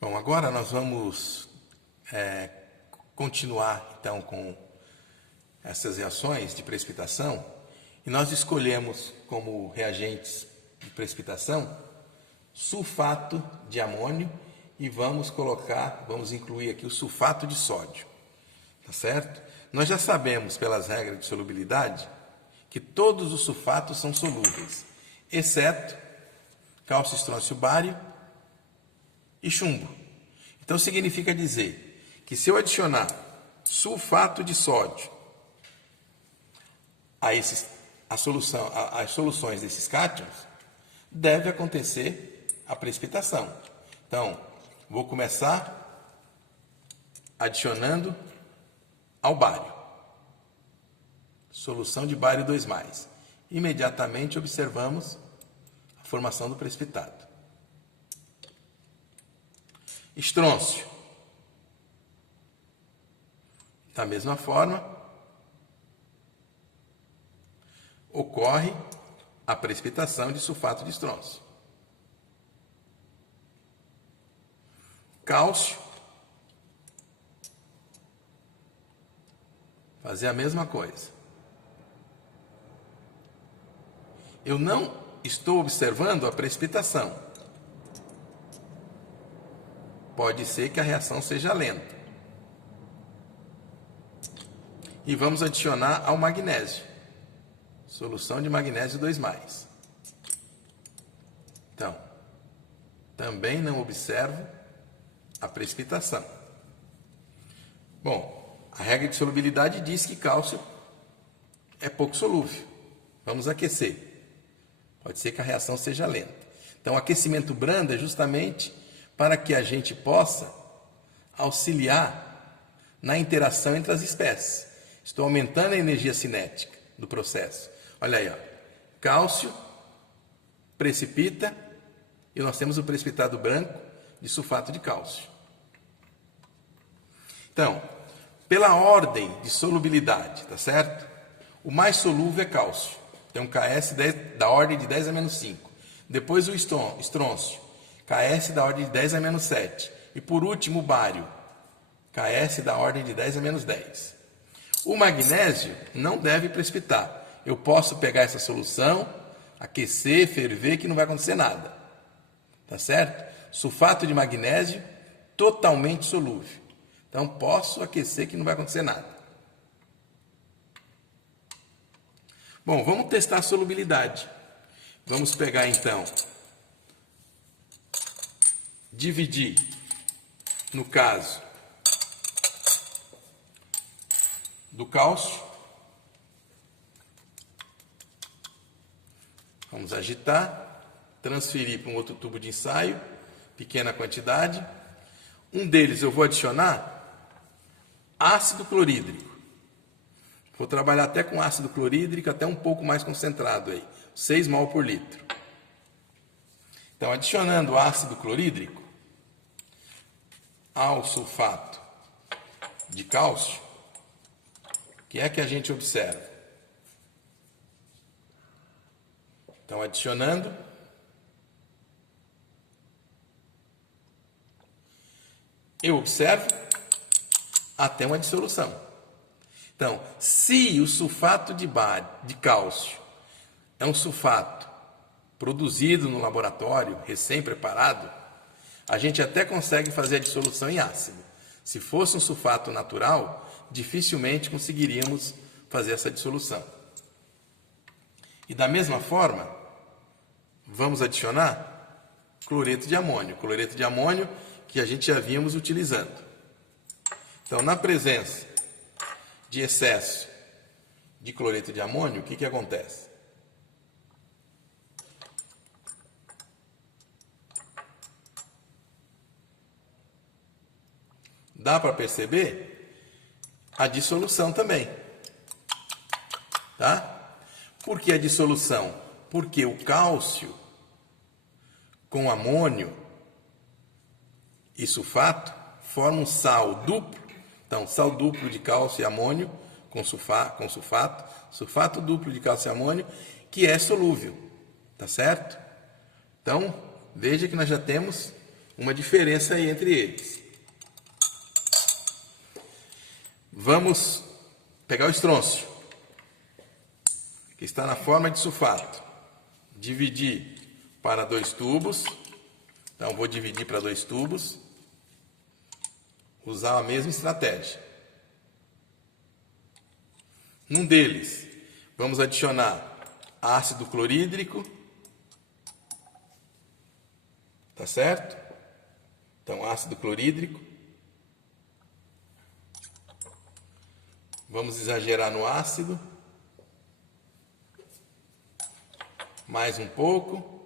Bom, agora nós vamos continuar então com essas reações de precipitação e nós escolhemos como reagentes de precipitação sulfato de amônio e vamos incluir aqui o sulfato de sódio, tá certo? Nós já sabemos pelas regras de solubilidade que todos os sulfatos são solúveis, exceto cálcio, estrôncio, bário e chumbo. Então significa dizer que se eu adicionar sulfato de sódio às soluções desses cátions, deve acontecer a precipitação. Então, vou começar adicionando ao bário. Solução de bário 2+. Imediatamente observamos a formação do precipitado. Estrôncio. Da mesma forma, ocorre a precipitação de sulfato de estrôncio. Cálcio. Fazer a mesma coisa. Eu não estou observando a precipitação. Pode ser que a reação seja lenta. E vamos adicionar ao magnésio. Solução de magnésio 2+. Então, também não observo a precipitação. Bom, a regra de solubilidade diz que cálcio é pouco solúvel. Vamos aquecer. Pode ser que a reação seja lenta. Então, o aquecimento brando é justamente para que a gente possa auxiliar na interação entre as espécies. Estou aumentando a energia cinética do processo. Olha aí, ó. Cálcio precipita e nós temos o precipitado branco de sulfato de cálcio. Então, pela ordem de solubilidade, tá certo? O mais solúvel é cálcio. Tem um KS da ordem de 10 a menos 5. Depois o estrôncio, KS da ordem de 10 a menos 7. E por último o bário, KS da ordem de 10 a menos 10. O magnésio não deve precipitar. Eu posso pegar essa solução, aquecer, ferver, que não vai acontecer nada. Tá certo? Sulfato de magnésio totalmente solúvel. Então posso aquecer que não vai acontecer nada. Bom, vamos testar a solubilidade. Vamos pegar então, dividir, no caso do cálcio. Vamos agitar, transferir para um outro tubo de ensaio, pequena quantidade. Um deles eu vou adicionar ácido clorídrico. Vou trabalhar até com ácido clorídrico, até um pouco mais concentrado aí, 6 mol por litro. Então, adicionando ácido clorídrico ao sulfato de cálcio, o que é que a gente observa? Então, adicionando, eu observo até uma dissolução. Então, se o sulfato de cálcio é um sulfato produzido no laboratório, recém-preparado, a gente até consegue fazer a dissolução em ácido. Se fosse um sulfato natural, dificilmente conseguiríamos fazer essa dissolução. E da mesma forma, vamos adicionar cloreto de amônio. Cloreto de amônio que a gente já vimos utilizando. Então, na presença de excesso de cloreto de amônio, o que acontece? Dá para perceber a dissolução também. Tá? Por que a dissolução? Porque o cálcio com amônio e sulfato forma um sal duplo. Então, sal duplo de cálcio e amônio com sulfato duplo de cálcio e amônio, que é solúvel, tá certo? Então, veja que nós já temos uma diferença aí entre eles. Vamos pegar o estrôncio, que está na forma de sulfato. Dividir para 2 tubos. Então, vou dividir para 2 tubos. Usar a mesma estratégia. Num deles, vamos adicionar ácido clorídrico. Tá certo? Então, ácido clorídrico. Vamos exagerar no ácido. Mais um pouco.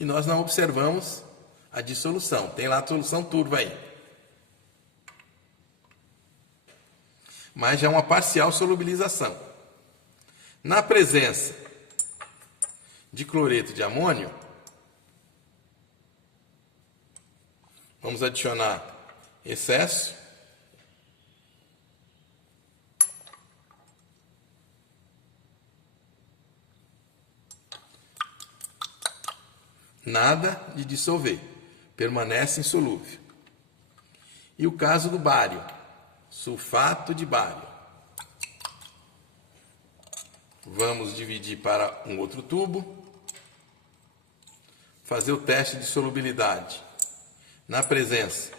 E nós não observamos a dissolução. Tem lá a solução turva aí. Mas já é uma parcial solubilização. Na presença de cloreto de amônio, vamos adicionar excesso. Nada de dissolver, permanece insolúvel. E o caso do bário, sulfato de bário. Vamos dividir para um outro tubo. Fazer o teste de solubilidade na presença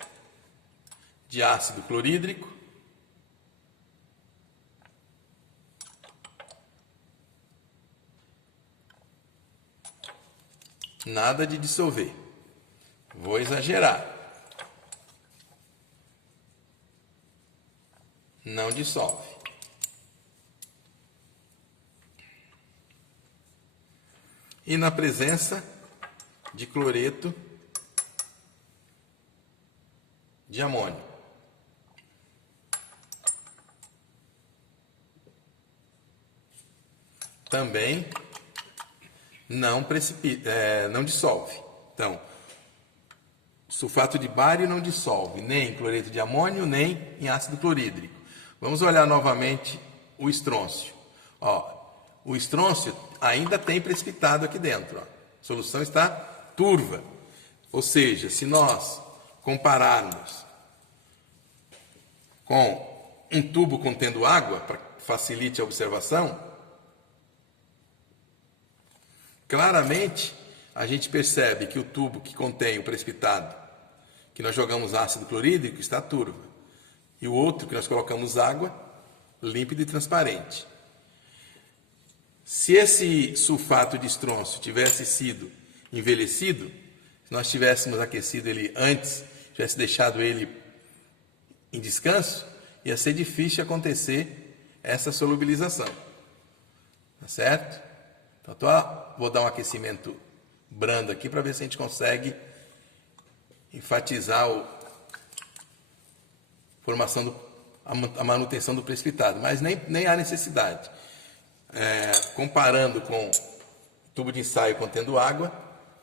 de ácido clorídrico. Nada de dissolver. Vou exagerar. Não dissolve. E na presença de cloreto de amônio. Também não dissolve. Então, sulfato de bário não dissolve nem em cloreto de amônio, nem em ácido clorídrico. Vamos olhar novamente o estrôncio. O estrôncio ainda tem precipitado aqui dentro. A solução está turva. Ou seja, se nós compararmos com um tubo contendo água, para que facilite a observação, claramente a gente percebe que o tubo que contém o precipitado, que nós jogamos ácido clorídrico, está turva. E o outro que nós colocamos água, límpido e transparente. Se esse sulfato de estrôncio tivesse sido envelhecido, se nós tivéssemos aquecido ele antes, tivesse deixado ele em descanso, ia ser difícil acontecer essa solubilização. Tá certo? Então, vou dar um aquecimento brando aqui para ver se a gente consegue enfatizar a manutenção do precipitado, mas nem há necessidade. Comparando com o tubo de ensaio contendo água,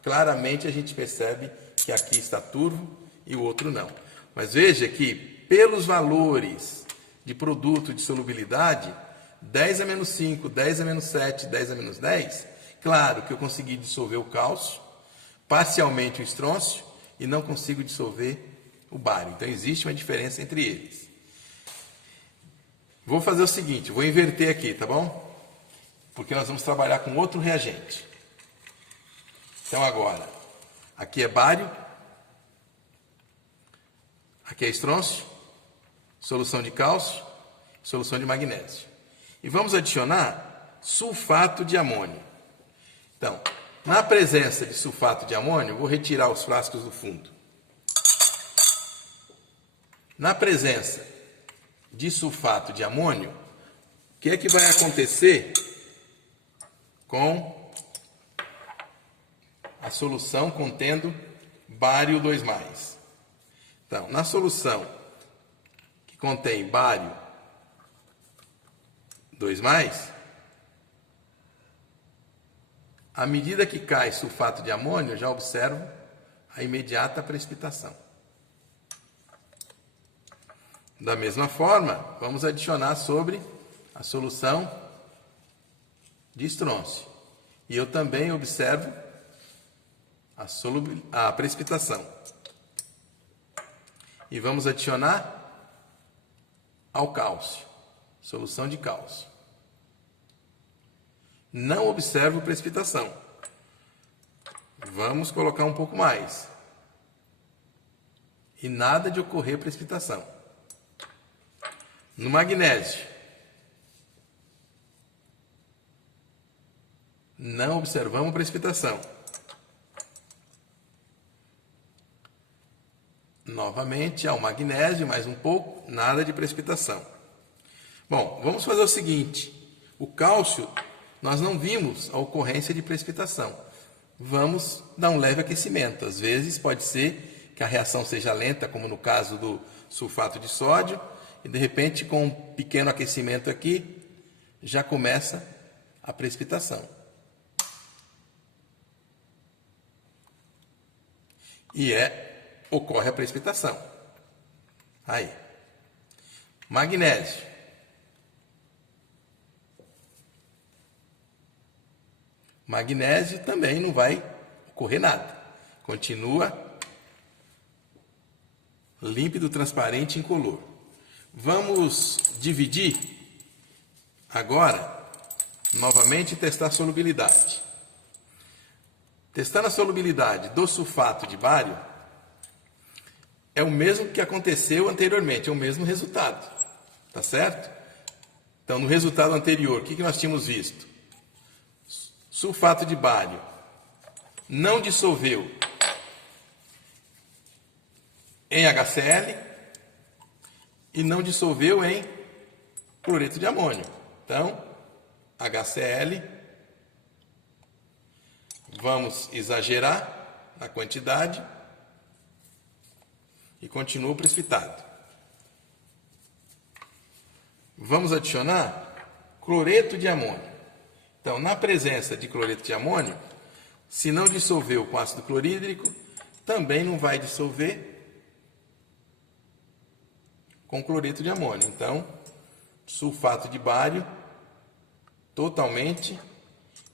claramente a gente percebe que aqui está turvo e o outro não. Mas veja que pelos valores de produto de solubilidade, 10 a menos 5, 10 a menos 7, 10 a menos 10, claro que eu consegui dissolver o cálcio, parcialmente o estrôncio, e não consigo dissolver o bário. Então existe uma diferença entre eles. Vou fazer o seguinte, vou inverter aqui, tá bom? Porque nós vamos trabalhar com outro reagente. Então agora, aqui é bário, aqui é estrôncio, solução de cálcio, solução de magnésio. E vamos adicionar sulfato de amônio. Então, na presença de sulfato de amônio, vou retirar os frascos do fundo. Na presença de sulfato de amônio, o que é que vai acontecer com a solução contendo bário 2+? Então, na solução que contém bário 2+, à medida que cai sulfato de amônio, eu já observo a imediata precipitação. Da mesma forma, vamos adicionar sobre a solução de estrôncio. E eu também observo a precipitação. E vamos adicionar ao cálcio, solução de cálcio. Não observo precipitação. Vamos colocar um pouco mais. E nada de ocorrer precipitação. No magnésio, não observamos precipitação. Novamente, ao magnésio, mais um pouco, nada de precipitação. Bom, vamos fazer o seguinte. O cálcio, nós não vimos a ocorrência de precipitação. Vamos dar um leve aquecimento. Às vezes pode ser que a reação seja lenta, como no caso do sulfato de sódio, e de repente, com um pequeno aquecimento aqui, já começa a precipitação. E ocorre a precipitação. Aí. Magnésio. Magnésio também não vai ocorrer nada. Continua límpido, transparente, incolor. Vamos dividir agora, novamente, e testar a solubilidade. Testando a solubilidade do sulfato de bário, é o mesmo que aconteceu anteriormente, é o mesmo resultado. Tá certo? Então, no resultado anterior, o que nós tínhamos visto? Sulfato de bário não dissolveu em HCl e não dissolveu em cloreto de amônio. Então, HCl, vamos exagerar na quantidade e continua o precipitado. Vamos adicionar cloreto de amônio. Então, na presença de cloreto de amônio, se não dissolveu com ácido clorídrico, também não vai dissolver com cloreto de amônio. Então, sulfato de bário totalmente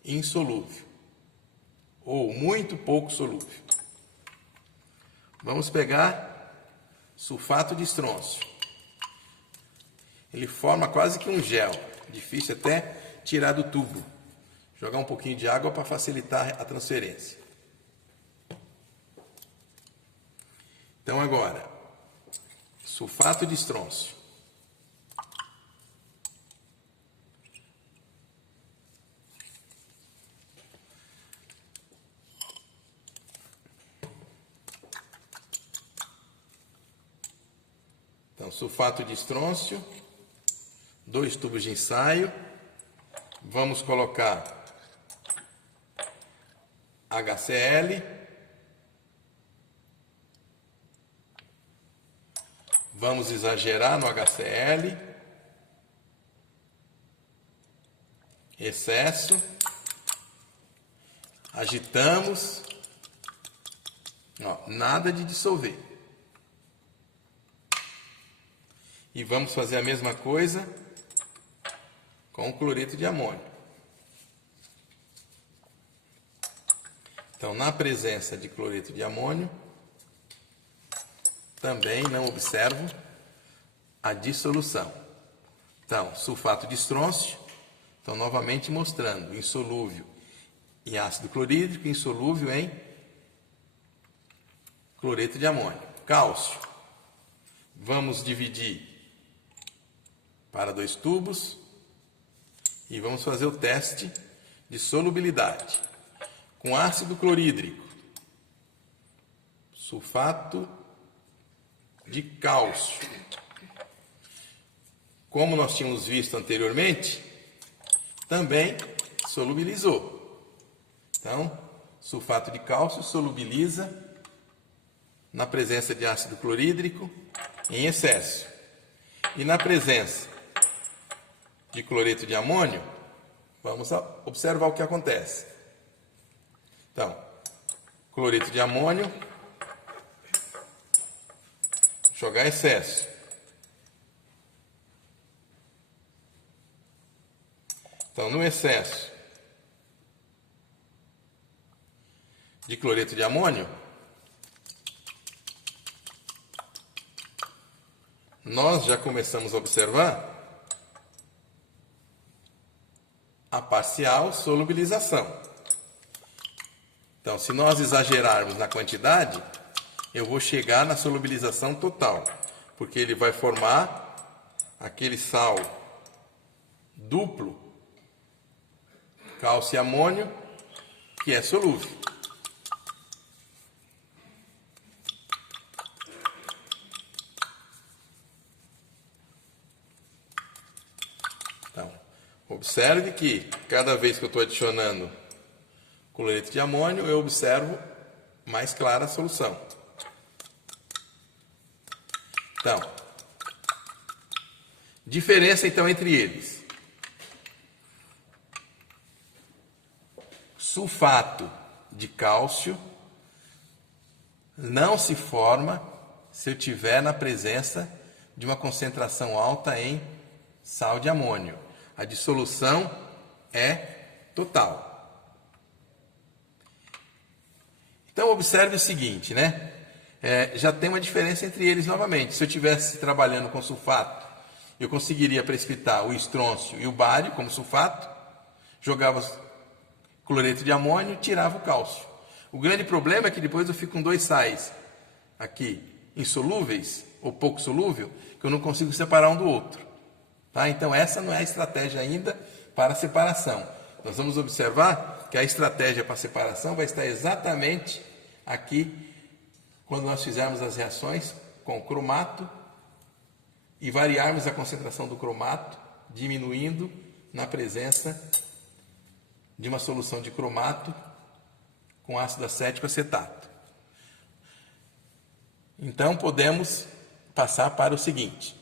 insolúvel, ou muito pouco solúvel. Vamos pegar sulfato de estrôncio. Ele forma quase que um gel, difícil até tirar do tubo. Jogar um pouquinho de água para facilitar a transferência. Então agora, sulfato de estrôncio. Então, sulfato de estrôncio, 2 tubos de ensaio. Vamos colocar HCl, vamos exagerar no HCl, excesso, agitamos, nada de dissolver. E vamos fazer a mesma coisa com o cloreto de amônio. Então, na presença de cloreto de amônio, também não observo a dissolução. Então, sulfato de estrôncio, então novamente mostrando insolúvel em ácido clorídrico, insolúvel em cloreto de amônio. Cálcio, vamos dividir para 2 tubos e vamos fazer o teste de solubilidade. Com ácido clorídrico, sulfato de cálcio. Como nós tínhamos visto anteriormente, também solubilizou. Então, sulfato de cálcio solubiliza na presença de ácido clorídrico em excesso. E na presença de cloreto de amônio, vamos observar o que acontece. Então, cloreto de amônio, jogar excesso. Então, no excesso, de cloreto de amônio, nós já começamos a observar a parcial solubilização. Então, se nós exagerarmos na quantidade, eu vou chegar na solubilização total, porque ele vai formar aquele sal duplo, cálcio e amônio, que é solúvel. Então, observe que cada vez que eu estou adicionando cloreto de amônio, eu observo mais clara a solução. Então, diferença então entre eles. Sulfato de cálcio não se forma se eu tiver na presença de uma concentração alta em sal de amônio. A dissolução é total. Então, observe o seguinte, né? Já tem uma diferença entre eles novamente. Se eu estivesse trabalhando com sulfato, eu conseguiria precipitar o estrôncio e o bário como sulfato, jogava cloreto de amônio, tirava o cálcio. O grande problema é que depois eu fico com dois sais aqui insolúveis ou pouco solúvel, que eu não consigo separar um do outro. Tá? Então, essa não é a estratégia ainda para a separação. Nós vamos observar que a estratégia para a separação vai estar exatamente aqui, quando nós fizermos as reações com cromato e variarmos a concentração do cromato, diminuindo na presença de uma solução de cromato com ácido acético acetato. Então, podemos passar para o seguinte.